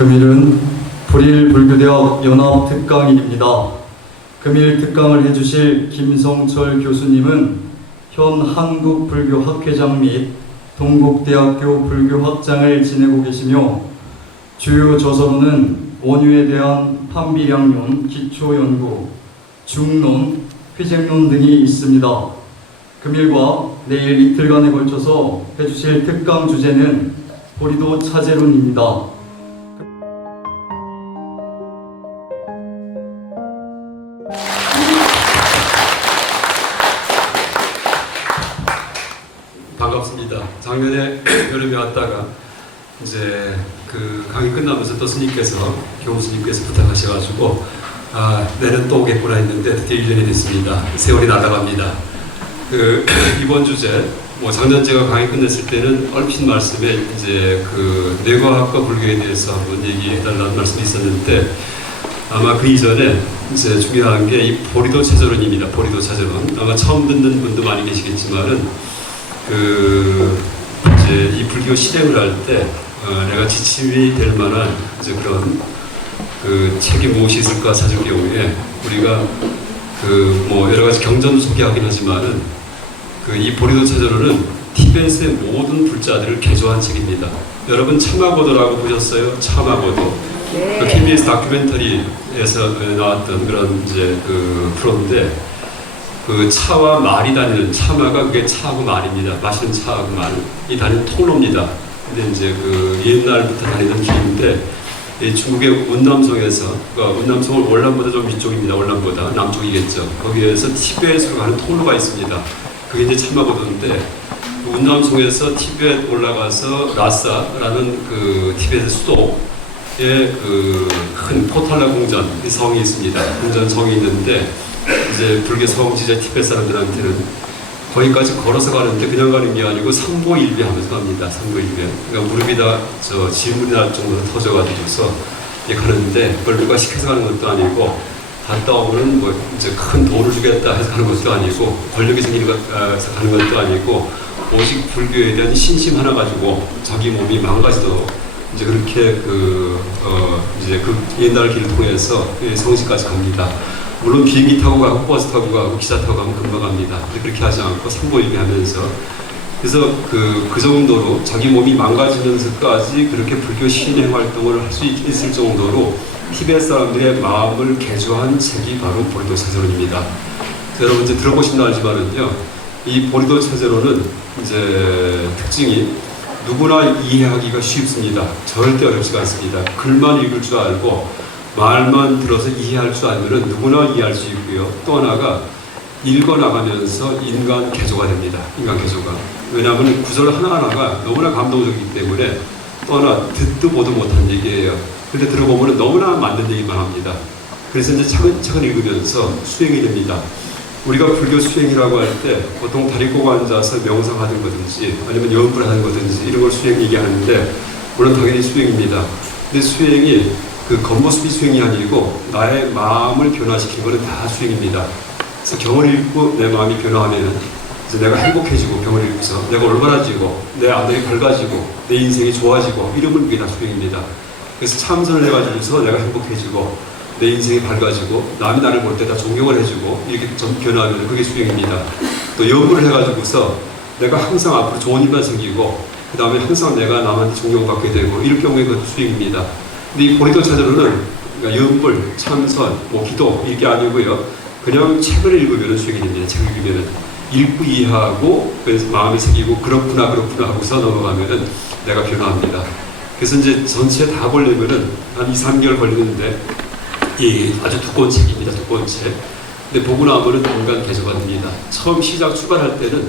금일은 불일 불교대학 연합특강일입니다. 금일 특강을 해주실 김성철 교수님은 현 한국불교학회장 및 동국대학교 불교학장을 지내고 계시며 주요 저서로는 원유에 대한 판비량론, 기초연구, 중론, 회쟁론 등이 있습니다. 금일과 내일 이틀간에 걸쳐서 해주실 특강 주제는 보리도 차제론입니다. 반갑습니다. 작년에 여름에 왔다가 이제 그 강의 끝나면서 또 스님께서 교무스님께서 부탁하셔가지고 내년 또 오겠구나 했는데 드디어 1년이 됐습니다. 세월이 날아갑니다. 이번 주제 작년 제가 강의 끝냈을 때는 얼핏 말씀에 이제 뇌과학과 불교에 대해서 한번 얘기해달라는 말씀이 있었는데 아마 그 이전에 이제 중요한 게 이 보리도 차제론입니다. 보리도 차제론. 아마 처음 듣는 분도 많이 계시겠지만은 이제 이 불교 실행을 할 때 내가 지침이 될 만한 이제 그런 책이 무엇이 있을까 찾을 경우에 우리가 여러 가지 경전도 소개하긴 하지만은 이 보리도 차제론은 티벳의 모든 불자들을 개조한 책입니다. 여러분 참화고도라고 보셨어요? 참화고도. 네. KBS 다큐멘터리에서 나왔던 그런 이제 프로인데 차와 말이 다니는 참화가 그게 차하고 말입니다. 마시는 차하고 말. 이 다니는 통로입니다. 근데 이제 옛날부터 다니던 길인데 중국의 운남성에서 운남성은 월남보다 좀 위쪽입니다. 월남보다 남쪽이겠죠. 거기에서 티벳으로 가는 통로가 있습니다. 그게 이제 참화고도인데 운남성에서 티벳 올라가서 라사라는 티벳의 수도에 큰 포탈라 궁전 성이 있습니다. 궁전 성이 있는데 이제 불교 서웅지자 티벳 사람들한테는 거기까지 걸어서 가는데 그냥 가는 게 아니고 삼보일비 하면서 갑니다. 삼보일비. 그러니까 무릎이 다 질문이 날 정도로 터져가지고서 가는데 그걸 누가 시켜서 가는 것도 아니고 갔다 오면 이제 큰 도를 주겠다 해서 가는 것도 아니고 권력이 생기서 가는 것도 아니고 오직 불교에 대한 신심 하나 가지고 자기 몸이 망가지도록 이제 그렇게 이제 옛날 길을 통해서 성지까지 갑니다. 물론 비행기 타고 가고 버스 타고 가고 기차 타고 가면 금방 갑니다. 그렇게 하지 않고 삼보일비 하면서 그래서 그 정도로 자기 몸이 망가지면서까지 그렇게 불교 신행 활동을 할 수 있을 정도로 티벳 사람들의 마음을 개조한 책이 바로 보리도 차제론입니다. 여러분 이제 들어보시면 알지만은요, 이 보리도 차제론은 이제 특징이 누구나 이해하기가 쉽습니다. 절대 어렵지가 않습니다. 글만 읽을 줄 알고 말만 들어서 이해할 줄 알면 누구나 이해할 수 있고요. 또 하나가 읽어나가면서 인간 개조가 됩니다. 인간 개조가. 왜냐하면 구절 하나하나가 너무나 감동적이기 때문에 또 하나 듣도 보도 못한 얘기예요. 근데 들어보면 너무나 맞는 얘기만 합니다. 그래서 이제 차근차근 읽으면서 수행이 됩니다. 우리가 불교 수행이라고 할 때 보통 다리 꼬고 앉아서 명상하는 거든지 아니면 연불 하는 거든지 이런 걸 수행 얘기하는데 물론 당연히 수행입니다. 근데 수행이 겉모습이 수행이 아니고 나의 마음을 변화시키는 것은 다 수행입니다. 그래서 경을 읽고 내 마음이 변화하면 이제 내가 행복해지고 경을 읽고서 내가 올바라지고 내 안목이 밝아지고 내 인생이 좋아지고 이러면 그게 다 수행입니다. 그래서 참선을 해가지고서 내가 행복해지고 내 인생이 밝아지고 남이 나를 볼 때 다 존경을 해주고 이렇게 좀 변화하면 그게 수행입니다. 또 연구를 해가지고서 내가 항상 앞으로 좋은 일만 생기고 그 다음에 항상 내가 남한테 존경받게 되고 이럴 경우에 그것도 수행입니다. 근데 이 보리도 차제론은 그러니까 연불, 참선, 기도 이게 아니고요. 그냥 책을 읽으면 수행이 됩니다. 책을 읽으면 읽고 이해하고 그래서 마음에 새기고 그렇구나 하고서 넘어가면은 내가 변화합니다. 그래서 이제 전체 다 보려면은 한 2, 3개월 걸리는데 이 아주 두꺼운 책입니다. 두꺼운 책. 근데 보고 나면은 인간 개조가 됩니다. 처음 출발할 때는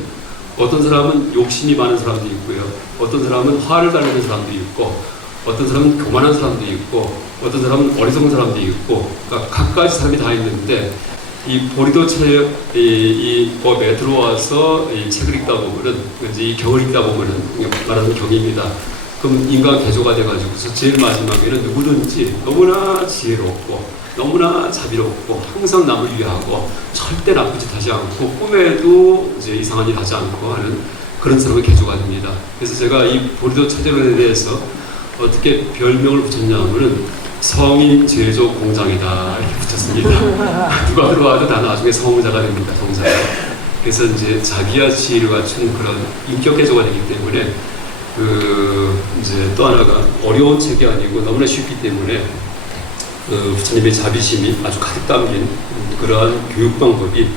어떤 사람은 욕심이 많은 사람도 있고요. 어떤 사람은 화를 달리는 사람도 있고 어떤 사람은 교만한 사람도 있고 어떤 사람은 어리석은 사람도 있고 그러니까 각가지 사람이 다 있는데 이 보리도 이 법에 들어와서 이 책을 읽다 보면은 이제 이 경을 읽다 보면은 말하는 경입니다. 그럼 인간 개조가 돼가지고서 제일 마지막에는 누구든지 너무나 지혜롭고 너무나 자비롭고 항상 남을 위하고 절대 나쁜 짓 하지 않고 꿈에도 이제 이상한 일 하지 않고 하는 그런 사람의 개조가 됩니다. 그래서 제가 이 보리도 차제론에 대해서 어떻게 별명을 붙였냐면은 성인 제조 공장이다 이렇게 붙였습니다. 누가 들어와도 다 나중에 성자가 됩니다. 성자가. 그래서 이제 자기야 지혜를 갖춘 그런 인격 개조가 되기 때문에 이제 또 하나가 어려운 책이 아니고 너무나 쉽기 때문에 부처님의 자비심이 아주 가득 담긴 그러한 교육 방법이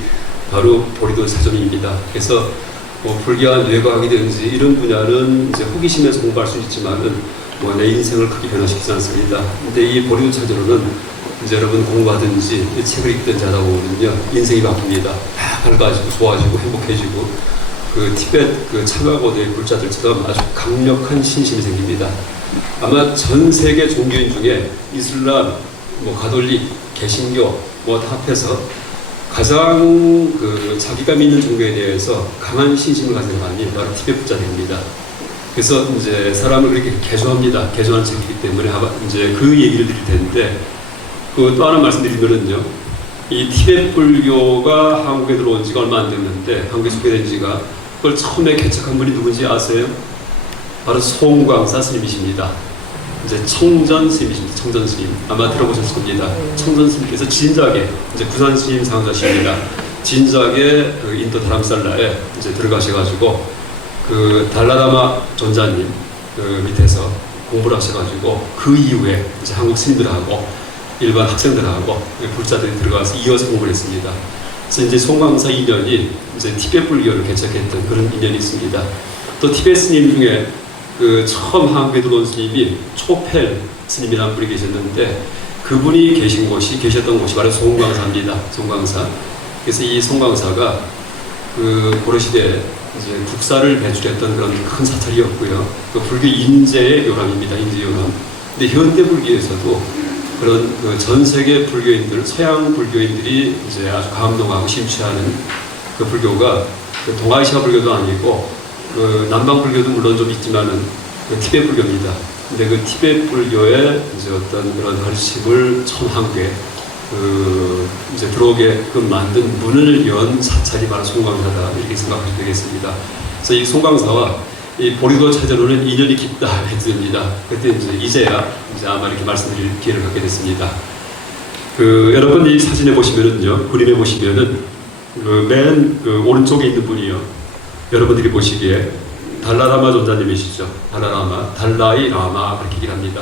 바로 보리도 사전입니다. 그래서 불교한 뇌과학이든지 이런 분야는 이제 호기심에서 공부할 수 있지만은 내 인생을 크게 변화시키지 않습니다. 근데 이 보리도 사전으로는 이제 여러분 공부하든지 이 책을 읽든지 하다 보면요 인생이 바뀝니다. 다 밝아지고 좋아지고 행복해지고 티베트 차가고도의 불자들처럼 아주 강력한 신심이 생깁니다. 아마 전 세계 종교인 중에 이슬람, 가톨릭, 개신교 다 합해서 가장 자기가 믿는 종교에 대해서 강한 신심을 가진 사람이 바로 티베트 불자들입니다. 그래서 이제 사람을 그렇게 개조합니다. 개조하는 책이기 때문에 이제 그 얘기를 드릴 텐데 또 하나 말씀드리면은요. 이 티베트 불교가 한국에 들어온 지가 얼마 안 됐는데 한국에 소개된 지가 그걸 처음에 개척한 분이 누군지 아세요? 바로 송광사 스님이십니다. 이제 청전 스님이십니다. 청전 스님 아마 들어보셨을 겁니다. 청전 스님께서 진작에 이제 부산 스님 상자십니다. 진작에 인도 다람살라에 이제 들어가셔가지고 달라라마 존자님 밑에서 공부를 하셔가지고 그 이후에 이제 한국 스님들하고 일반 학생들하고 불자들이 들어가서 이어서 공부를 했습니다. 그래서 이제 송광사 인연이 이제 티베트 불교를 개척했던 그런 인연이 있습니다. 또 티베트 스님 중에 처음 한국에 들어온 스님이 초펠 스님이라는 분이 계셨는데 그분이 계셨던 곳이 바로 송광사입니다. 송광사. 그래서 이 송광사가 고려시대에 이제 국사를 배출했던 그런 큰 사찰이었고요. 불교 인재의 요람입니다. 인재 요람. 근데 현대 불교에서도 그런 전 세계 불교인들, 서양 불교인들이 이제 아주 감동하고 심취하는 그 불교가 동아시아 불교도 아니고 남방 불교도 물론 좀 있지만은 티베트 불교입니다. 근데 그 티베트 불교의 이제 어떤 그런 가르침을 처음 한국에 이제 들어오게끔 만든 문을 연 사찰이 바로 송광사다 이렇게 생각하시면 되겠습니다. 그래서 이 송광사와 이 보리도 차전으로는 인연이 깊다 했습니다. 그때 이제야 아마 이렇게 말씀드릴 기회를 갖게 됐습니다. 여러분 이 사진에 보시면은요, 그림에 보시면은 맨 오른쪽에 있는 분이요. 여러분들이 보시기에 달라라마 존자님이시죠. 달라이 라마 그렇게 얘기를 합니다.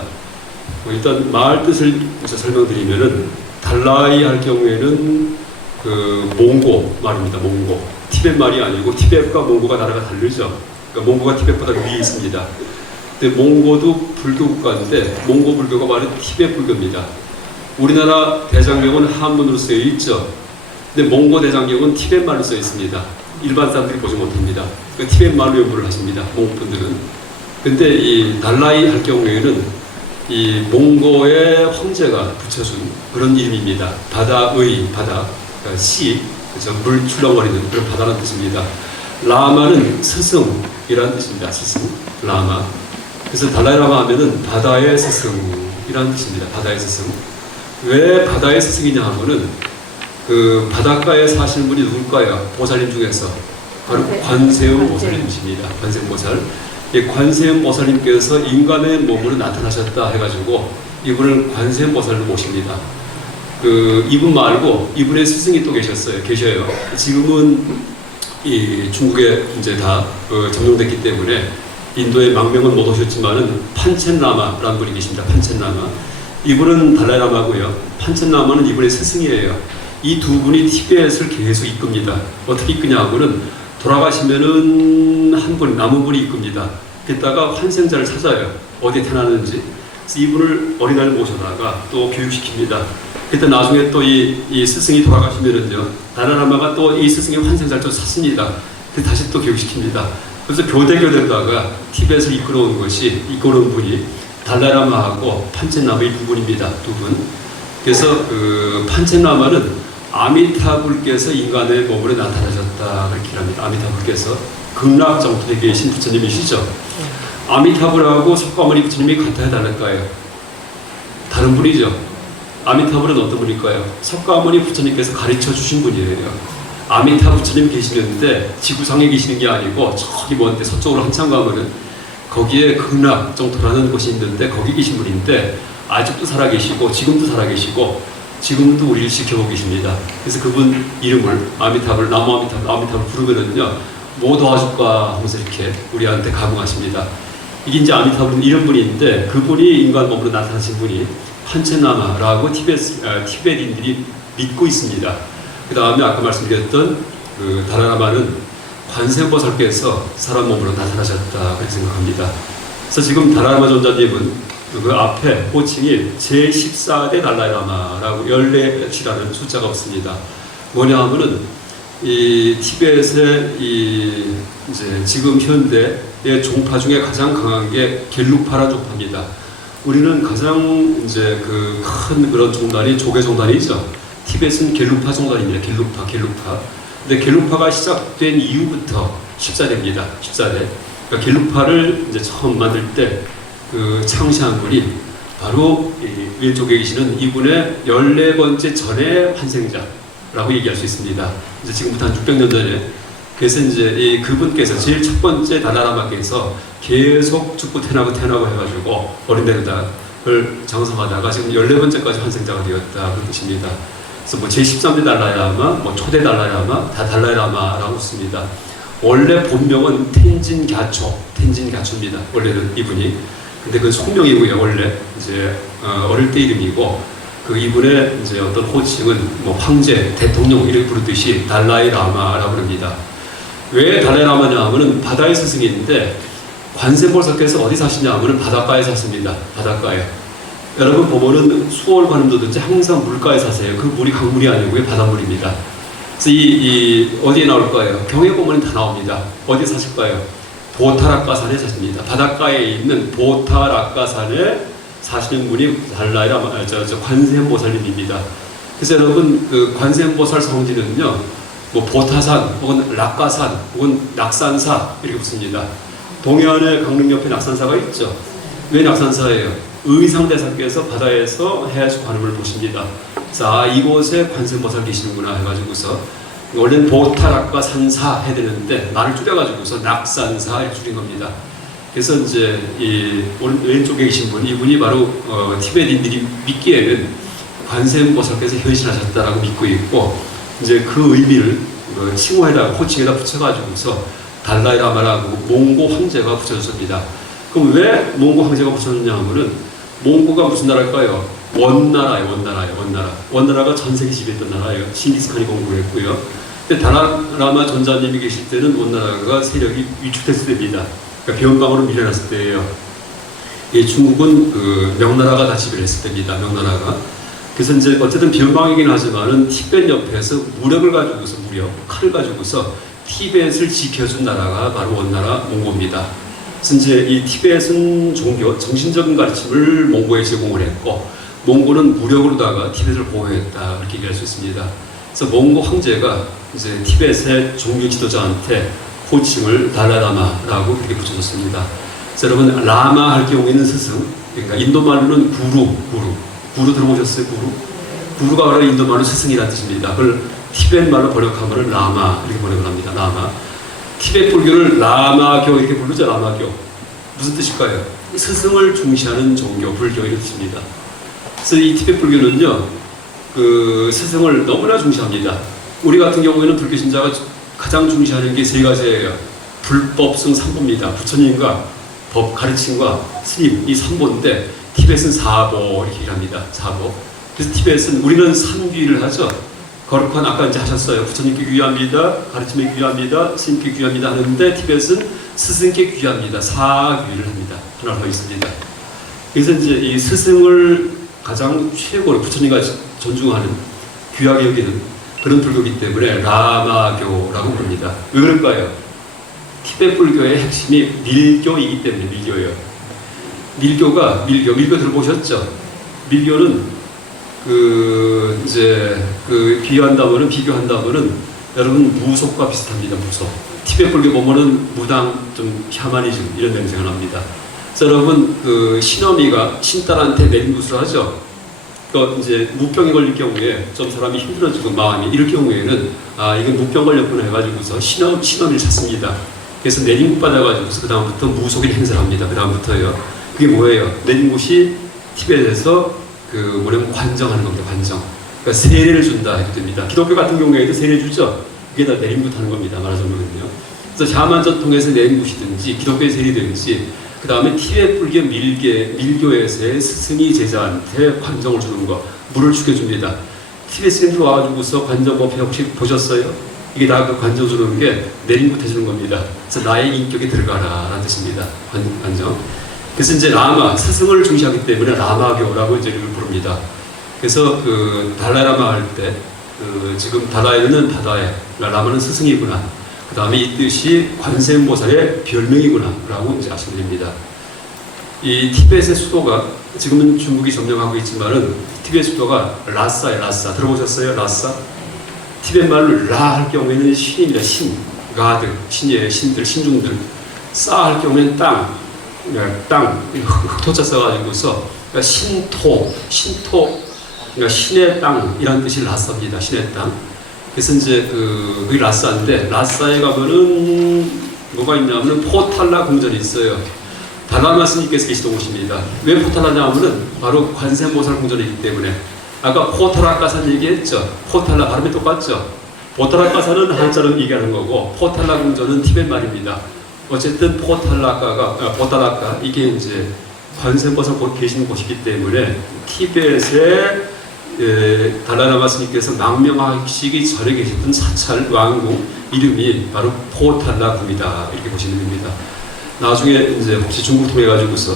일단 말 뜻을 설명드리면은 달라이 할 경우에는 몽고 말입니다. 몽고. 티베트 말이 아니고 티베트과 몽고가 나라가 다르죠. 그러니까 몽고가 티베트보다 위에 있습니다. 근데 몽고도 불교 국가인데 몽고 불교가 바로 티베트 불교입니다. 우리나라 대장경은 한문으로 쓰여 있죠. 근데 몽고 대장경은 티베트 말로 쓰여 있습니다. 일반 사람들이 보지 못합니다. 그러니까 티베트 말로 연구를 하십니다. 몽고 분들은. 근데 이 달라이 할 경우에는 이 몽고의 황제가 붙여준 그런 이름입니다. 바다의 바다, 그러니까 씨, 물 출렁거리는 그런 바다라는 뜻입니다. 라마는 스승이라는 뜻입니다. 스승, 라마. 그래서 달라이라마 하면은 바다의 스승이라는 뜻입니다. 바다의 스승. 왜 바다의 스승이냐 하면은 바닷가에 사시는 분이 누굴까요? 보살님 중에서 바로 관세음 보살님이십니다. 관세음 보살. 관세음 보살님께서 인간의 몸으로 나타나셨다 해가지고 이분을 관세음 보살로 모십니다. 이분 말고 이분의 스승이 또 계셔요. 지금은 이 중국에 이제 다 점령됐기 때문에 인도에 망명은 못 오셨지만은 판첸라마라는 분이 계십니다. 판첸라마. 이분은 달라이라마고요. 판첸라마는 이분의 스승이에요. 이 두 분이 티베트를 계속 이끕니다. 어떻게 이끄냐 하고는 돌아가시면은 한 분, 남은 분이 이끕니다. 그랬다가 환생자를 찾아요. 어디에 태어났는지. 그래서 이분을 어린아이를 모셔다가 또 교육시킵니다. 그때 나중에 또 이 스승이 돌아가시면은요, 달라이라마가 또 이 스승의 환생자를 또 찾습니다. 그래서 다시 또 교육시킵니다. 그래서 교대교대로다가 티베트를 이끌어온 분이 달라이라마하고 판첸라마 이 두 분입니다. 두 분. 그래서 판첸라마는 아미타불께서 인간의 몸으로 나타나셨다 그렇게 합니다. 아미타불께서 극락정토에 계신 부처님이시죠. 아미타불하고 석가모니 부처님이 같아야 다를까요? 다른 분이죠. 아미타불은 어떤 분일까요? 석가모니 부처님께서 가르쳐 주신 분이에요. 아미타 부처님 계시는데 지구상에 계시는 게 아니고 저기 먼데 서쪽으로 한참 가면은 거기에 극락 정토라는 곳이 있는데 거기 계신 분인데 아직도 살아계시고 지금도 살아계시고 지금도 우리를 지켜보고 계십니다. 그래서 그분 이름을 아미타불, 나무 아미타불 부르면은요 뭐 도와줄까 하면서 이렇게 우리한테 감흥하십니다. 이게 이제 아미타불은 이런 분인데 그분이 인간 몸으로 나타나신 분이 판첸라마라고 티베트인들이 믿고 있습니다. 그 다음에 아까 말씀드렸던 그 달라라마는 관세음보살께서 사람 몸으로 나타나셨다 그렇게 생각합니다. 그래서 지금 달라라마 존자님은 그 앞에 호칭이 제14대 달라이라마라고 14이라는 숫자가 없습니다. 뭐냐 하면은 이 티베트의 이 이제 지금 현대의 종파 중에 가장 강한 게 겔룩파라 종파입니다. 우리는 가장 이제 그 큰 그런 종단이 조계 종단이죠. 티베트는 겔룩파 종단입니다. 겔룩파. 근데 겔룩파가 시작된 이후부터 14대입니다. 14대. 그러니까 겔룩파를 이제 처음 만들 때 그 창시한 분이 바로 이 왼쪽에 계시는 이분의 14번째 전의 환생자라고 얘기할 수 있습니다. 이제 지금부터 한 600년 전에 그래서 이제 이 그분께서 제일 첫 번째 달라라마께서 계속 죽고 태어나고 해가지고 어린데르다를 장성하다가 지금 14번째까지 환생자가 되었다 그런 뜻입니다. 그래서 뭐 제13대 달라이라마, 뭐 초대 달라이라마, 다 달라이라마라고 씁니다. 원래 본명은 텐진갸초입니다. 원래는 이분이. 근데 그 속명이고요. 원래 이제 어릴 때 이름이고 그 이분의 이제 어떤 호칭은 뭐 황제, 대통령 이렇게 부르듯이 달라이라마라고 합니다. 왜 달라이라마냐 하면은 바다의 스승인데 관세음보살께서 어디 사시냐 하면은 바닷가에 사십니다. 바닷가에. 여러분 보면은 수월 관음도든지 항상 물가에 사세요. 그 물이 강물이 아니고요. 바닷물입니다. 그래서 이 어디에 나올까요? 경에 보면 다 나옵니다. 어디 사실까요? 보타락가산에 사십니다. 바닷가에 있는 보타락가산에 사시는 분이 달라이라마, 관세음보살님입니다. 그래서 여러분 그 관세음보살 성지는요, 뭐 보타산 혹은 락가산 혹은 낙산사 이렇게 붙습니다. 동해안에 강릉 옆에 낙산사가 있죠. 왜 낙산사예요? 의상대사께서 바다에서 해야지 관음을 보십니다. 자, 이곳에 관세음보살 계시는구나 해가지고서 원래는 보타락과 산사 해야 되는데 말을 줄여가지고서 낙산사 이렇게 줄인 겁니다. 그래서 이제 이 왼쪽에 계신 분 이분이 바로 티베트인들이 믿기에는 관세음보살께서 현신하셨다라고 믿고 있고 이제 그 의미를 칭호에다가 호칭에다 붙여가지고서 달라이라마라고 몽고 황제가 붙여졌습니다. 그럼 왜 몽고 황제가 붙여졌냐 하면은 몽고가 무슨 나라일까요? 원나라예요. 원나라가 전 세계 지배했던 나라예요. 칭기스칸이 공부했고요. 근데 달라라마 전자님이 계실 때는 원나라가 세력이 위축됐을 때입니다. 그러니까 변방으로 밀려났을 때예요. 예, 중국은 그 명나라가 다 지배를 했을 때입니다. 명나라가. 그래서 이제 어쨌든 변방이긴 하지만은 티베트 옆에서 무력을 가지고서 칼을 가지고서 티베트를 지켜준 나라가 바로 원나라 몽고입니다. 그래서 이제 이 티베트는 종교, 정신적인 가르침을 몽고에 제공을 했고 몽고는 무력으로다가 티베트를 보호했다 이렇게 얘기할 수 있습니다. 그래서 몽고 황제가 이제 티베트의 종교 지도자한테 호칭을 달라라마라고 그렇게 붙여줬습니다. 그래서 여러분 라마 할 경우에는 스승, 그러니까 인도 말로는 구루 들어보셨어요? 구루가 바로 인도 말로 스승이라는 뜻입니다. 그걸 티베트 말로 번역하면 라마 이렇게 번역을 합니다. 라마. 티베트 불교를 라마교 이렇게 부르죠. 라마교. 무슨 뜻일까요? 스승을 중시하는 종교, 불교 이런 뜻입니다. 그래서 이 티베트 불교는요, 그 스승을 너무나 중시합니다. 우리 같은 경우에는 불교 신자가 가장 중시하는 게 세 가지예요. 불법승 삼보입니다. 부처님과 법 가르침과 스님 이 삼보인데 티베트는 사보 이렇게 얘기합니다. 사보. 그래서 티베트는 우리는 삼귀를 하죠. 거룩한 아까 이제 하셨어요. 부처님께 귀합니다. 가르침에 귀합니다. 스님께 귀합니다 하는데 티베트는 스승께 귀합니다. 사귀를 합니다. 하나 더 있습니다. 그래서 이제 이 스승을 가장 최고로 부처님과 존중하는 귀하게 여기는 그런 불교이기 때문에 라마교라고 부릅니다. 왜 그럴까요? 티베트 불교의 핵심이 밀교이기 때문에 밀교 들어보셨죠? 밀교는 비교한다면은 여러분 무속과 비슷합니다. 무속. 티베트 불교 보면은 무당 좀 샤머니즘 이런 냄새가 납니다. 그래서 여러분 그 신어미가 신딸한테 내림굿을 하죠. 그 이제 무병에 걸릴 경우에 좀 사람이 힘들어지고 마음이 이럴 경우에는 아 이건 무병 걸렸구나 해가지고서 신어미를 찾습니다. 그래서 내림굿 받아가지고서 그 다음부터 무속인 행사를 합니다. 그 다음부터요. 그게 뭐예요? 내림굿이 티벳에서 그 뭐냐면 관정하는 겁니다. 관정. 그러니까 세례를 준다 해도 됩니다. 기독교 같은 경우에도 세례 주죠. 그게 다 내림굿 하는 겁니다. 말하자면요. 그래서 샤만 전통에서 내림굿이든지 기독교의 세례든지 그 다음에 티벳 불교 밀교에서의 스승이 제자한테 관정을 주는 거, 물을 죽여줍니다. 티벳 스님들 와가지고서 관정법 혹시 보셨어요? 이게 다 그 관정 주는 게 내림굿 해주는 겁니다. 그래서 나의 인격에 들어가라 라는 뜻입니다. 관정. 그래서 이제 라마, 스승을 중시하기 때문에 라마교라고 이제 이걸 부릅니다. 그래서 그 달라이라마 할 때, 지금 달라이는 바다에, 라마는 스승이구나. 그 다음에 이 뜻이 관세음보살의 별명이구나 라고 이제 아시면 됩니다. 이 티벳의 수도가 지금은 중국이 점령하고 있지만은 티벳 수도가 라싸예요. 라싸 들어보셨어요? 라싸? 티벳 말로 라 할 경우에는 신입니다. 신, 가드, 신이에요. 신들, 신중들. 싸 할 경우에는 땅, 흑토자 써가지고서 그러니까 신토, 그러니까 신의 땅이라는 뜻이 라싸입니다. 신의 땅. 그래서 이제 그게 라싸인데 라싸에 가면은 뭐가 있냐면은 포탈라 궁전이 있어요. 달라마 스님께서 계시던 곳입니다. 왜 포탈라냐 하면은 바로 관세음보살 궁전이기 때문에. 아까 포탈라까산 얘기했죠. 포탈라 발음이 똑같죠. 포탈라까산은 한자로 얘기하는 거고 포탈라 궁전은 티벳 말입니다. 어쨌든 포탈라카 이게 이제 관세음보살 계시는 곳이기 때문에 티벳의 달라이라마 스님께서 망명하시기 전에 계셨던 사찰 왕궁 이름이 바로 포탈라궁이다 이렇게 보시면 됩니다. 나중에 이제 혹시 중국 통해 가지고서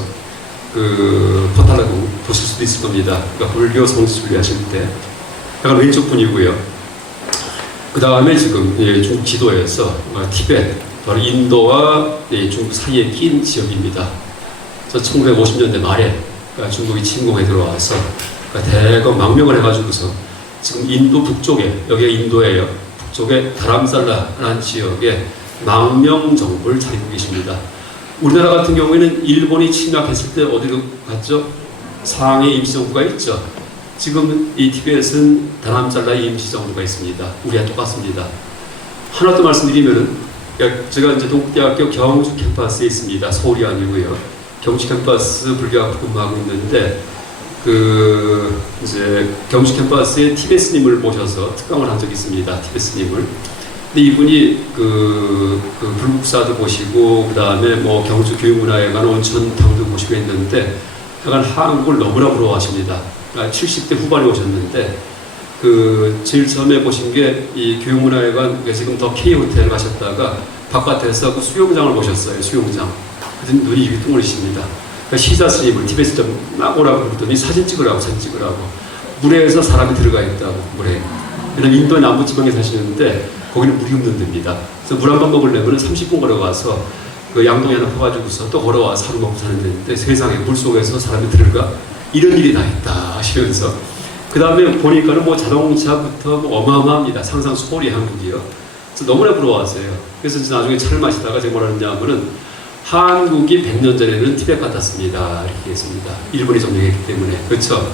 그 포탈라궁 보실 수도 있을 겁니다. 그러니까 불교 성지순례 하실 때 약간 왼쪽 분이고요. 그 다음에 지금 중국 지도에서 티벳 바로 인도와 중국 사이에 낀 지역입니다. 1950년대 말에 중국이 침공에 들어와서 대거 망명을 해가지고서 지금 인도 북쪽에, 여기가 인도예요. 북쪽에 다람살라라는 지역에 망명 정부를 차리고 계십니다. 우리나라 같은 경우에는 일본이 침략했을 때 어디로 갔죠? 상해 임시정부가 있죠. 지금 이 티벳은 다람살라의 임시정부가 있습니다. 우리와 똑같습니다. 하나 더 말씀드리면은 제가 이제 동국대학교 경주 캠퍼스에 있습니다. 서울이 아니고요. 경주 캠퍼스 불교학부 근무하고 있는데 이제 경주 캠퍼스에 티벳 스님을 모셔서 특강을 한 적이 있습니다. 티벳 스님을. 근데 이분이 불국사도 보시고, 그 다음에 뭐 경주 교육문화회관 온천탕도 보시고 했는데, 약간 한국을 너무나 부러워하십니다. 그러니까 70대 후반에 오셨는데, 제일 처음에 보신 게 이 교육문화회관, 지금 더 K호텔 가셨다가 바깥에서 그 수영장을 보셨어요. 수영장. 그랬더니 눈이 이렇게 둥글리십니다. 그러니까 시자 스님을 티벳에 좀 막 오라고 그러더니 사진 찍으라고. 물에서 사람이 들어가 있다고, 물에. 왜냐면 인도 남부지방에 사시는데 거기는 물이 없는 데입니다. 그래서 물 한 번 먹으려면 30분 걸어가서 그 양동이 하나 퍼가지고서 또 걸어와서 하루 먹고 사는 데인데 세상에 물 속에서 사람이 들어가? 이런 일이 다 있다 하시면서 그 다음에 보니까는 뭐 자동차부터 뭐 어마어마합니다. 상상 소홀히 한국이요. 그래서 너무나 부러워하세요. 그래서 나중에 차를 마시다가 제가 뭐라 했냐면은 한국이 100년 전에는 티벳 같았습니다. 이렇게 했습니다. 일본이 점령했기 때문에. 그렇죠?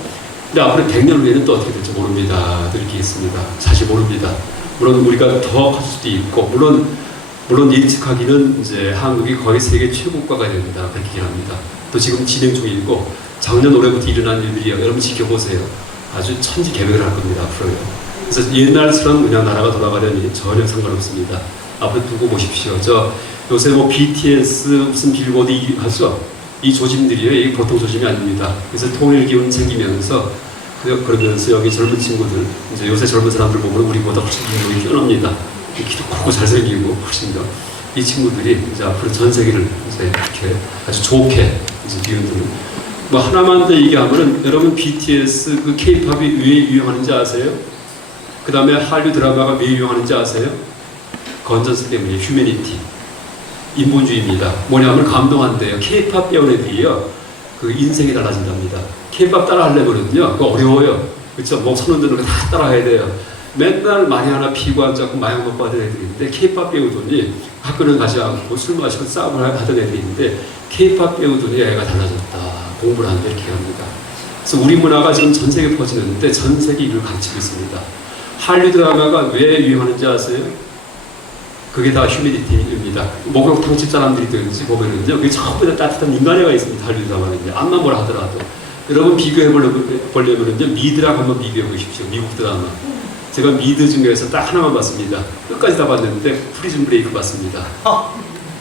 근데 앞으로 100년 후에는 또 어떻게 될지 모릅니다. 이렇게 했습니다. 사실 모릅니다. 물론 우리가 더 할 수도 있고, 물론 예측하기는 이제 한국이 거의 세계 최고국가가 됩니다. 그렇게 얘기합니다. 또 지금 진행 중이고, 작년 올해부터 일어난 일들이요. 여러분 지켜보세요. 아주 천지개벽을 할 겁니다. 앞으로요. 그래서 옛날처럼 그냥 나라가 돌아가려니 전혀 상관없습니다. 앞으로 두고 보십시오. 요새 뭐 BTS 무슨 빌보드 하죠? 이 조짐들이요. 이게 보통 조짐이 아닙니다. 그래서 통일 기운 생기면서 그러면서 여기 젊은 친구들, 이제 요새 젊은 사람들 보면 우리보다 훨씬 능력이 뛰어납니다. 키도 크고 잘생기고 훨씬 더. 이 친구들이 이제 앞으로 전 세계를 이제 이렇게 아주 좋게 이제 비운드는. 뭐 하나만 더 얘기하면은 여러분 BTS 그 K-팝이 왜 유행하는지 아세요? 그 다음에 한류 드라마가 왜 유행하는지 아세요? 건전성 때문에 휴머니티. 인본주의입니다. 뭐냐면 감동한대요. K-팝 배우는 애들이요. 그 인생이 달라진답니다. K-팝 따라 하려면요. 그거 어려워요. 그렇죠? 뭐 손흔드는 거 다 따라 해야 돼요. 맨날 많이 하나 피고 앉아서 마약 먹고 하던 애들인데 K-팝 배우더니 학교는 가지 않고 술 마시고 싸움을 하던 애들인데 K-팝 배우더니 애가 달라졌다. 공부를 하는데 이렇게 합니다. 그래서 우리 문화가 지금 전 세계에 퍼지는데 전 세계 이를 가르치고 있습니다. 한류 드라마가 왜 유행하는지 아세요? 그게 다 휴미니티입니다. 목욕탕집 사람들이든지 보면은요, 그게 전부 다 따뜻한 인간애가 있습니다. 한류사만은요. 암만 뭐라 하더라도. 여러분 비교해 보려면은요, 미드랑 한번 비교해 보십시오. 미국 드라마. 제가 미드 중에서 딱 하나만 봤습니다. 끝까지 다 봤는데 프리즌 브레이크 봤습니다.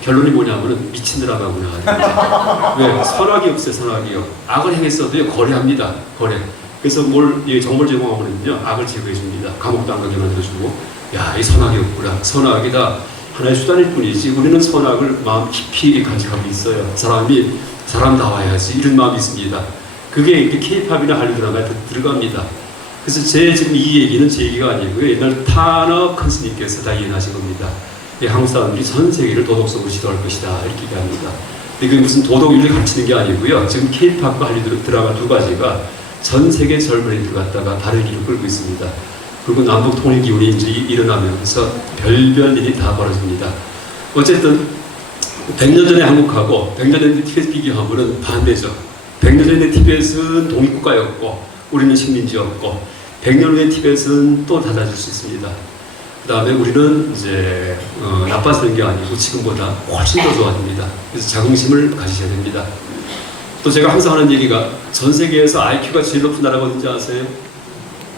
결론이 뭐냐면은 미친 드라마구나. 왜? 선악이 없어요, 선악이요. 악을 행했어도요, 거래합니다. 거래. 그래서 정보를 제공하면은요, 악을 제거해 줍니다. 감옥도 안 가게 만들어주고, 야, 이 선악이 없구나. 선악이 다 하나의 수단일 뿐이지, 우리는 선악을 마음 깊이 간직하고 있어요. 사람다워야지. 이런 마음이 있습니다. 그게 이렇게 K-팝이나 한류 드라마에 들어갑니다. 그래서 지금 이 얘기는 제 얘기가 아니고요. 옛날 타너 컨스님께서 다 이해하신 겁니다. 한국 사람들이 전 세계를 도덕성으로 지도할 것이다. 이렇게 얘기합니다. 근데 그게 무슨 도덕윤리를 가르치는 게 아니고요. 지금 K-팝과 한류 드라마 두 가지가 전 세계 젊은이들 갖다가 다른 길을 끌고 있습니다. 그리고 남북 통일 기운이 이제 일어나면서 별별 일이 다 벌어집니다. 어쨌든 100년 전에 한국하고 100년 전에 티베트 비교하면 반대죠. 100년 전에 티베트는 독립국가였고 우리는 식민지였고 100년 후에 티베트는 또 달라질 수 있습니다. 그 다음에 우리는 이제 나빠지는 게 아니고 지금보다 훨씬 더 좋아집니다. 그래서 자긍심을 가지셔야 됩니다. 또 제가 항상 하는 얘기가 전 세계에서 IQ가 제일 높은 나라가 어딘지 아세요?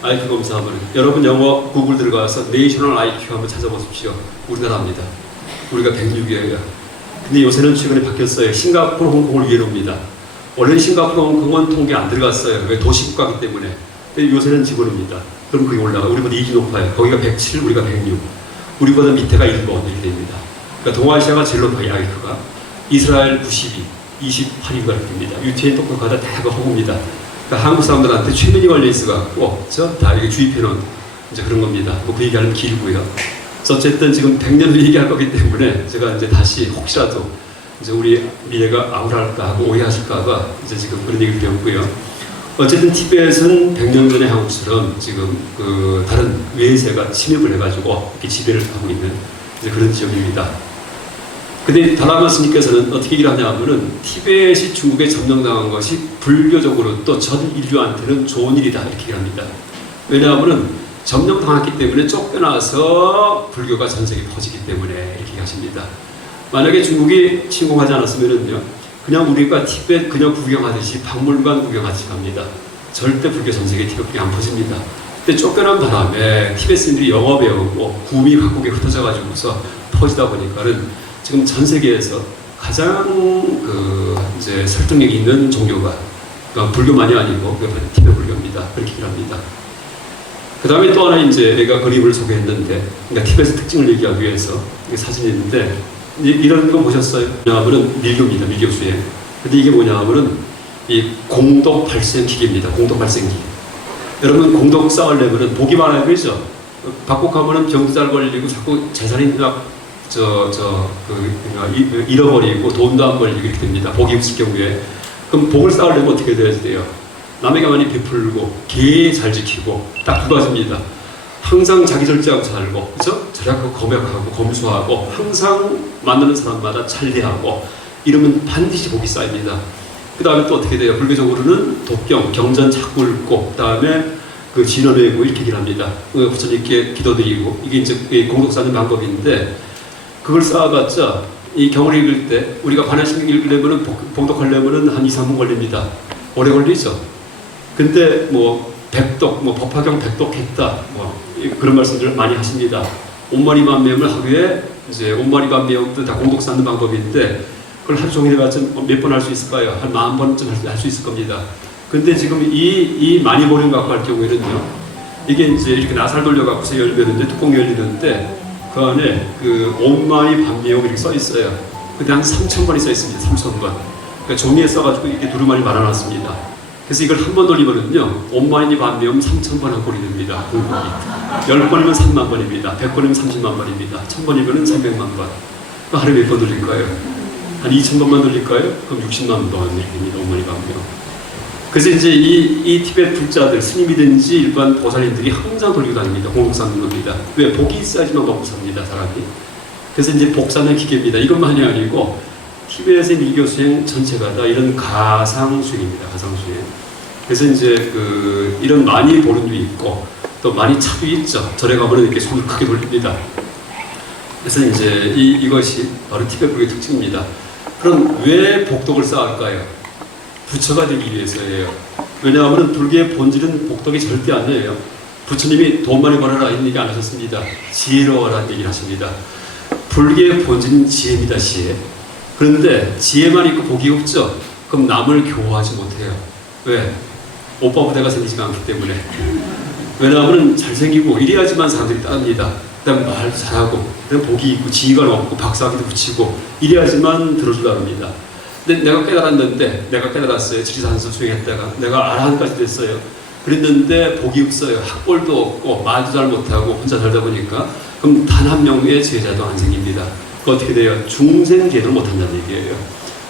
IQ 검사하면 여러분 영어 구글 들어가서 내셔널 IQ 한번 찾아보십시오. 우리나라입니다. 우리가 106이에요. 근데 요새는 최근에 바뀌었어요. 싱가포르, 홍콩을 위에 놓습니다. 원래는 싱가포르, 홍콩은 통계 안 들어갔어요. 왜? 도시국가이기 때문에. 근데 요새는 집어넣습니다. 그럼 그게 올라가. 우리보다 2기 높아요. 거기가 107, 우리가 106. 우리보다 밑에가 1번 이렇게 됩니다. 그러니까 동아시아가 제일 높아요. IQ가. 이스라엘 92, 28위가 됩니다. 유태인 똑똑하다 다가 허구입니다. 그러니까 한국 사람들한테 최면이 걸려 있어갖고, 다 이게 주입해놓은 이제 그런 겁니다. 뭐 그 얘기하면 길고요. 그래서 어쨌든 지금 100년 후 얘기할 거기 때문에 제가 이제 다시 혹시라도 이제 우리 미래가 아우랄까 하고 오해하실까봐 이제 지금 그런 얘기를 드렸고요. 어쨌든 티벳은 100년 전의 한국처럼 지금 그 다른 외세가 침입을 해가지고 이렇게 지배를 하고 있는 이제 그런 지역입니다. 근데 달라마 스님께서는 어떻게 얘기를 하냐면은 티벳이 중국에 점령당한 것이 불교적으로 또 전 인류한테는 좋은 일이다 이렇게 얘기를 합니다. 왜냐하면은 점령당했기 때문에 쫓겨나서 불교가 전 세계에 퍼지기 때문에 이렇게 얘기하십니다. 만약에 중국이 침공하지 않았으면은요, 그냥 우리가 티벳 그냥 구경하듯이 박물관 구경하듯이 갑니다. 절대 불교 전 세계 티벳이 안 퍼집니다. 근데 쫓겨난 바람에 티벳인들이 영어 배우고 구미 각국에 흩어져가지고서 퍼지다 보니까는 지금 전 세계에서 가장 이제 설득력이 있는 종교가 그러니까 불교만이 아니고 티벳 불교입니다. 그렇게 얘기합니다. 그 다음에 또 하나 이제 내가 그림을 소개했는데, 그러니까 티벳의 특징을 얘기하기 위해서 이게 사진이 있는데 이런 거 보셨어요? 뭐냐면은 밀교입니다. 밀교 수행. 근데 이게 뭐냐면은 이 공덕 발생 기계입니다. 공덕 발생기. 여러분 공덕 쌓으려면은 복이 많아야 되죠. 박복하면은 병도 잘 걸리고 자꾸 재산이 막 잃어버리고 돈도 안 벌리고 이렇게 됩니다. 복이 없을 경우에. 그럼 복을 쌓으려면 어떻게 돼야 돼요? 남에게 많이 베풀고 개 잘 지키고 딱 두 가지입니다. 항상 자기 절제하고 살고, 그렇죠? 절약하고 검역하고 검수하고 항상 만나는 사람마다 찬리하고 이러면 반드시 복이 쌓입니다. 그 다음에 또 어떻게 돼요? 불교적으로는 독경, 경전 자꾸 읽고 그 다음에 그 진언외고 이렇게 얘기를 합니다. 부처님께 기도드리고 이게 이제 공덕 쌓는 방법인데 그걸 쌓아봤자 이 경을 읽을 때 우리가 반야신경 읽으려면은 봉독하려면은 한 2, 3분 걸립니다. 오래 걸리죠. 근데 뭐 백독, 뭐 법화경 백독했다, 뭐 그런 말씀들을 많이 하십니다. 옴마리만매음을 하루에 이제 옴마리만매음도 다 공독 쌓는 방법인데 그걸 하루 종일 해봤자 몇 번 할 수 있을까요? 한 10,000번쯤 할 수 있을 겁니다. 근데 지금 이 많이 보령 갖고 할 경우에는요, 이게 이제 이렇게 나살 돌려갖고서 열면은 뚜껑 열리는데 그 안에 그 옴마니 반매음 이렇게 써 있어요. 근데 한 3,000번이 써 있습니다. 3,000번. 그러니까 종이에 써가지고 이렇게 두루마리 말아놨습니다. 그래서 이걸 한 번 돌리면은요, 온마이니 반매음 3,000번 한 꼴이 됩니다. 공복이. 10번이면 3만 번입니다. 100번이면 30만 번입니다. 1000번이면 300만 번. 하루에 몇 번 돌릴까요? 한 2,000번만 돌릴까요? 그럼 60만 번 이렇게 됩니다. 온마이니 반매음. 그래서 이제 이 티벳 불자들, 스님이든지 일반 보살님들이 항상 돌리고 다닙니다. 공복 쌓는 겁니다. 왜? 복이 있어야지만 먹고 삽니다, 사람이. 그래서 이제 복사는 기계입니다. 이것만이 아니고 티벳의 밀교 수행 전체가 다 이런 가상 수행입니다. 가상 수행. 그래서 이제 이런 많이 보는 도 있고 또 많이 차도 있죠. 절에 가면 이렇게 손을 크게 돌립니다. 그래서 이제 이것이 바로 티벳 불교의 특징입니다. 그럼 왜 복덕을 쌓을까요? 부처가 되기 위해서예요. 왜냐하면 불교의 본질은 복덕이 절대 아니에요. 부처님이 돈 많이 벌어라 이런 얘기 안 하셨습니다. 지혜로워라는 얘기를 하십니다. 불교의 본질은 지혜입니다. 지혜. 그런데 지혜만 있고 복이 없죠? 그럼 남을 교화하지 못해요. 왜? 오빠 부대가 생기지 않기 때문에. 왜냐하면 잘생기고 이래야지만 사람들이 따릅니다. 그다음 말도 잘하고, 그다음 복이 있고 지위가 높고 박사학위도 붙이고 이래야지만 들어주려 합니다. 근데 내가 깨달았는데, 내가 깨달았어요. 지리산수 수행했다가 내가 아라한까지 됐어요. 그랬는데 복이 없어요. 학벌도 없고 말도 잘 못하고 혼자 살다 보니까 그럼 단 한 명의 제자도 안 생깁니다. 어떻게 돼요? 중생 계도를 못한다는 얘기예요.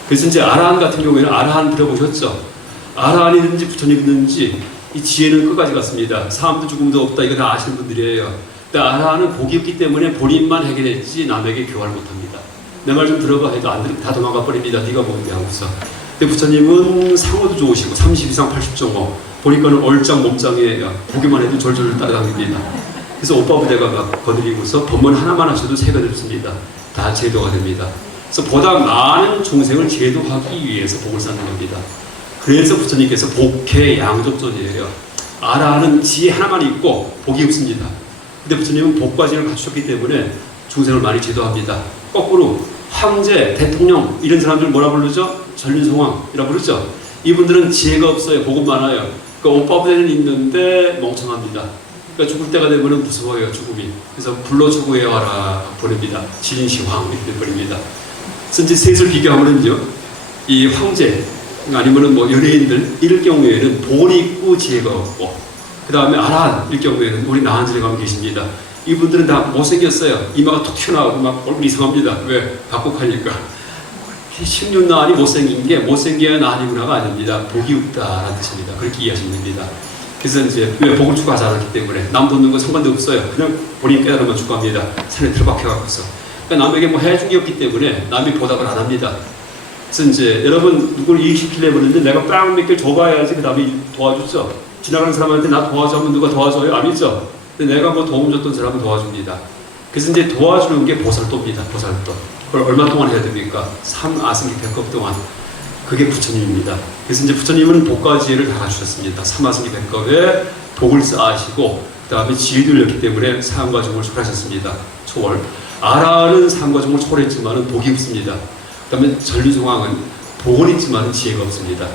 그래서 이제 아라한 같은 경우에는 아라한 들어보셨죠? 아라한이든지 부처님이든지 이 지혜는 끝까지 갔습니다. 삶도 죽음도 없다. 이거 다 아시는 분들이에요. 근데 아라한은 복이 없기 때문에 본인만 해결했지 남에게 교화를 못합니다. 내 말 좀 들어봐 해도 안 들으면 다 도망가 버립니다. 네가 뭔데 하고서. 근데 부처님은 상호도 좋으시고 30 이상 80.5 보니까는 얼짱 몸짱이에요. 보기만 해도 절절 따라다닙니다. 그래서 오빠 부대가 막 거느리고서 법문 하나만 하셔도 세가 됩습니다. 다 제도가 됩니다. 그래서 보다 많은 중생을 제도하기 위해서 복을 쌓는 겁니다. 그래서 부처님께서 복해 양족존이에요. 아라하는 지혜 하나만 있고 복이 없습니다. 근데 부처님은 복과 지혜를 갖추셨기 때문에 중생을 많이 제도합니다. 거꾸로 황제, 대통령 이런 사람들 뭐라 부르죠? 전륜성왕이라 부르죠. 이분들은 지혜가 없어요. 복은 많아요. 그러니까 오빠 부대는 있는데 멍청합니다. 그러니까 죽을 때가 되면 무서워요. 죽음이. 그래서 불러서 구해와라 보냅니다. 진시황 이렇게 돼버립니다. 그래서 이제 셋을 비교하면요, 이 황제 아니면은 뭐 연예인들 이럴 경우에는 복이 있고 지혜가 없고, 그 다음에 아라한 이럴 경우에는 우리 나한지에 가면 계십니다. 이분들은 다 못생겼어요. 이마가 툭 튀어나오고 막 얼굴이 이상합니다. 왜? 박국하니까. 16난이 못생긴 게 못생겨야 난이구나가 아닙니다. 복이 없다라는 뜻입니다. 그렇게 이해하시면 됩니다. 그래서 이제 왜 복을 추구하지 않았기 때문에 남 돕는 건 상관도 없어요. 그냥 본인 깨달으면 추구합니다. 산에 들박혀갖고서. 그러니까 남에게 뭐 해준 게 없기 때문에 남이 보답을 안 합니다. 그래서 이제 여러분 누굴 이익시키려고 하는데 내가 빵 몇 개 줘봐야지 그 다음에 도와주죠. 지나가는 사람한테 나 도와줘 하면 누가 도와줘요? 아니죠. 근데 내가 뭐 도움 줬던 사람은 도와줍니다. 그래서 이제 도와주는 게 보살도입니다. 보살도. 그걸 얼마 동안 해야 됩니까? 3아승기 100급 동안. 그게 부처님입니다. 그래서 이제 부처님은 복과 지혜를 다 갖추셨습니다. 3아승기 100급에 복을 쌓으시고 그 다음에 지혜도 열렸기 때문에 상과 중을 초월하셨습니다. 초월. 아라는 상과 중을 초월했지만 복이 없습니다. 그 다음에 전류중앙은 복은 있지만 지혜가 없습니다.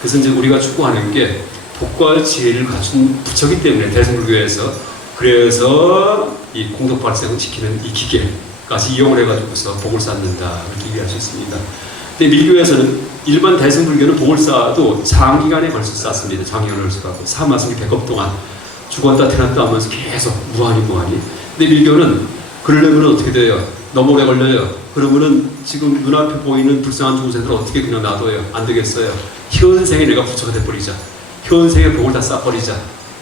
그래서 이제 우리가 추구하는 게 복과 지혜를 갖춘 부처기 때문에 대승불교에서, 그래서 이 공덕 발생을 지키는 이 기계까지 이용을 해가지고서 복을 쌓는다 이렇게 이해할 수 있습니다. 근데 밀교에서는 일반 대승불교는 복을 쌓아도 장기간에 걸쳐 쌓습니다. 장기간에 걸쳐 쌓고 3아승기 100급 동안 죽었다 태어났다 하면서 계속 무한히. 근데 밀교는 그러려면 어떻게 돼요? 너무 오래 걸려요. 그러면은 지금 눈앞에 보이는 불쌍한 중생들을 어떻게 그냥 놔둬요? 안 되겠어요. 현생에 내가 부처가 돼버리자. 현생의 복을 다 쌓아버리자.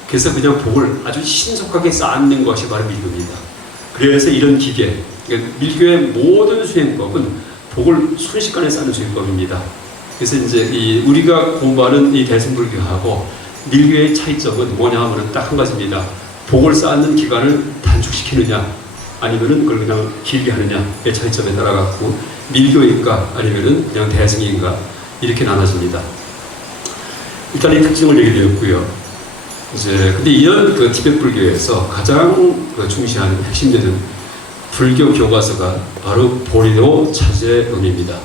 그래서 그냥 복을 아주 신속하게 쌓는 것이 바로 밀교입니다. 그래서 이런 기계, 그러니까 밀교의 모든 수행법은 복을 순식간에 쌓는 수행법입니다. 그래서 이제 우리가 공부하는 이 대승불교하고 밀교의 차이점은 뭐냐 하면 딱 한 가지입니다. 복을 쌓는 기간을 단축시키느냐, 아니면은 그걸 그냥 길게 하느냐의 차이점에 따라 갖고 밀교인가 아니면은 그냥 대승인가 이렇게 나눠집니다. 일단 이 특징을 얘기드렸고요. 이제 근데 이런 그 티벳 불교에서 가장 중시하는 핵심되는 불교 교과서가 바로 보리도 차제론입니다.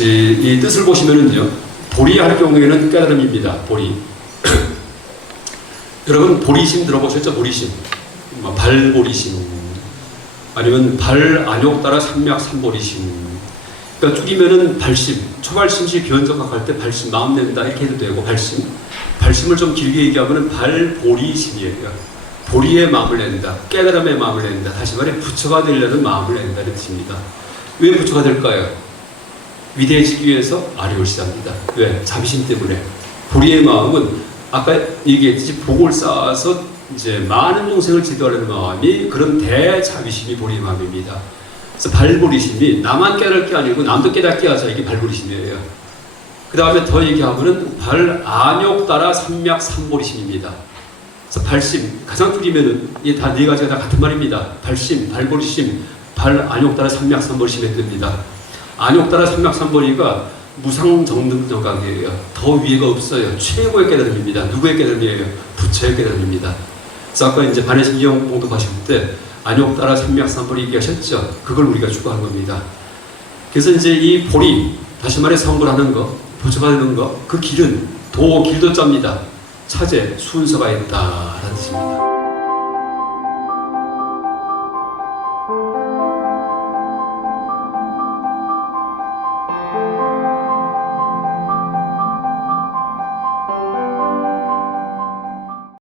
이 뜻을 보시면은요, 보리할 경우에는 깨달음입니다. 보리. 여러분 보리심 들어보셨죠? 보리심. 발보리심. 아니면 발안욕 따라 삼맥 삼보리심. 그러니까 줄이면은 발심, 초발심시 변적학할 때 발심, 마음 낸다 이렇게 해도 되고 발심. 발심을 좀 길게 얘기하면은 발보리심이에요. 보리의 마음을 낸다, 깨달음의 마음을 낸다. 다시 말해 부처가 되려는 마음을 낸다 이런 뜻입니다. 왜 부처가 될까요? 위대해지기 위해서 아뢰오시다 합니다. 왜? 자비심 때문에. 보리의 마음은 아까 얘기했듯이 복을 쌓아서 이제 많은 동생을 지도하려는 마음이, 그런 대자비심이 보리의 마음입니다. 그래서 발보리심이 나만 깨달을 게 아니고 남도 깨닫게 하자, 이게 발보리심이에요. 그 다음에 더 얘기하면은 발안욕 따라 삼맥 삼보리심입니다. 그래서 발심 가장 줄이면은 이 다 네 가지가 다 같은 말입니다. 발심, 발보리심, 안욕 따라 삼맥삼보리심에 뜹니다. 안욕 따라 삼맥삼보리가 무상정등정각이에요. 더 위에가 없어요. 최고의 깨달음입니다. 누구의 깨달음이에요? 부처의 깨달음입니다. 그래서 아까 이제 반해신경 봉독하실 때 안욕 따라 삼맥삼보리 얘기하셨죠. 그걸 우리가 추구하는 겁니다. 그래서 이제 이 보리, 다시 말해 성불하는 거, 부처받는 거, 그 길은 길도자입니다. 차제, 순서가 있다라는 뜻입니다.